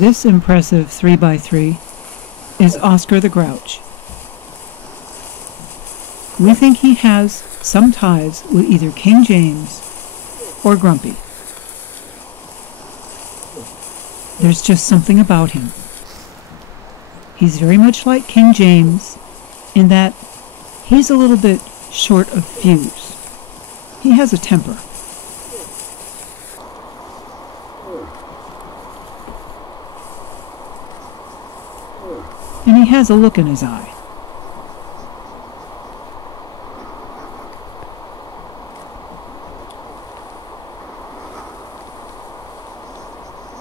This impressive 3x3 is Oscar the Grouch. We think he has some ties with either King James or Grumpy. There's just something about him. He's very much like King James in that he's a little bit short of fuse. He has a temper. And he has a look in his eye.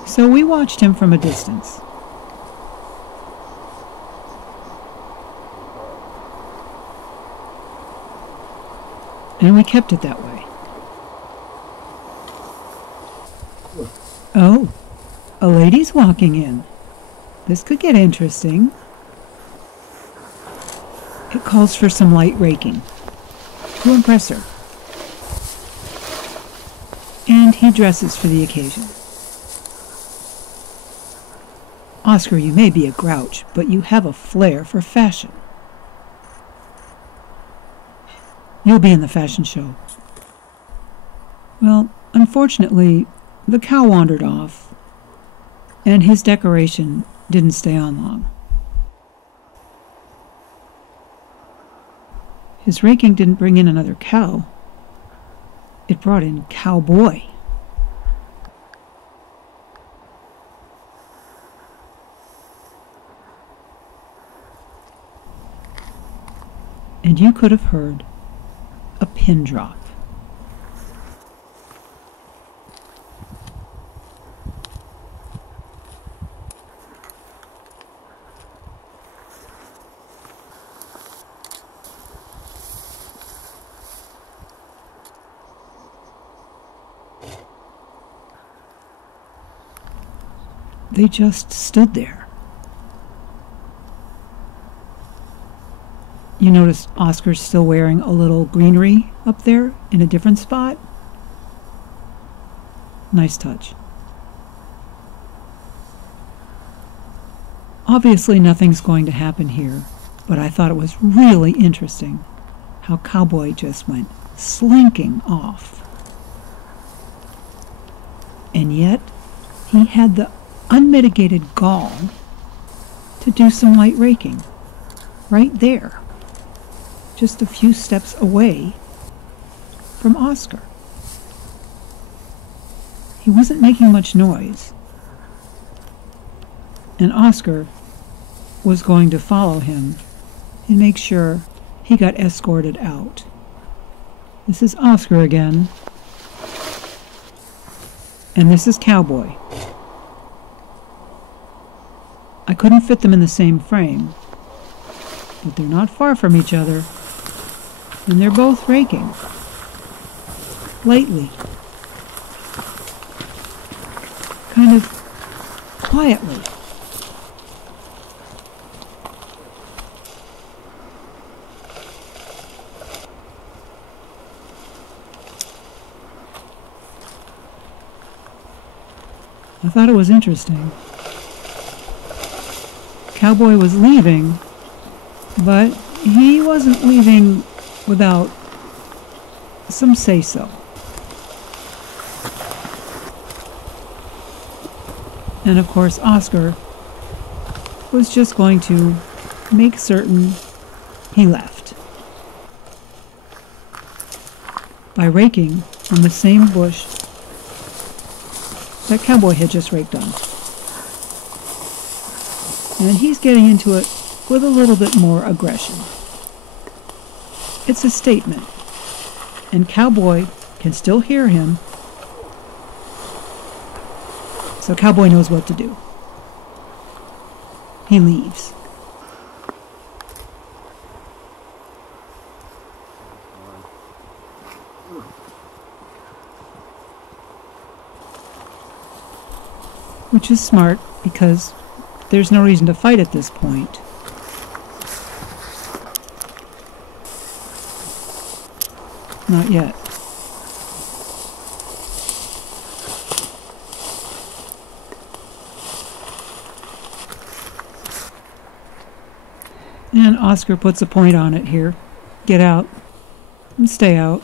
So we watched him from a distance. And we kept it that way. Oh, a lady's walking in. This could get interesting. It calls for some light raking to impress her. And he dresses for the occasion. Oscar, you may be a grouch, but you have a flair for fashion. You'll be in the fashion show. Well, unfortunately, the cow wandered off, and his decoration didn't stay on long. His raking didn't bring in another cow. It brought in Cowboy. And you could have heard a pin drop. They just stood there. You notice Oscar's still wearing a little greenery up there in a different spot. Nice touch. Obviously nothing's going to happen here, but I thought it was really interesting how Cowboy just went slinking off. And yet he had the unmitigated gall to do some light raking right there, just a few steps away from Oscar. He wasn't making much noise, and Oscar was going to follow him and make sure he got escorted out. This is Oscar again, and this is Cowboy. I couldn't fit them in the same frame, but they're not far from each other, and they're both raking, lightly, kind of quietly. I thought it was interesting. Cowboy was leaving, but he wasn't leaving without some say-so. And of course, Oscar was just going to make certain he left by raking on the same bush that Cowboy had just raked on. And he's getting into it with a little bit more aggression. It's a statement, and Cowboy can still hear him, so Cowboy knows what to do. He leaves. Which is smart, because there's no reason to fight at this point. Not yet. And Oscar puts a point on it here. Get out and stay out.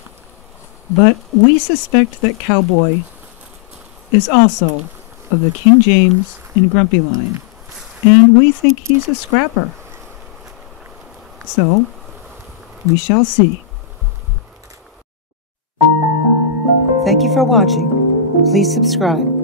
But we suspect that Cowboy is also of the King James and Grumpy line, and we think he's a scrapper. So, we shall see. Thank you for watching. Please subscribe.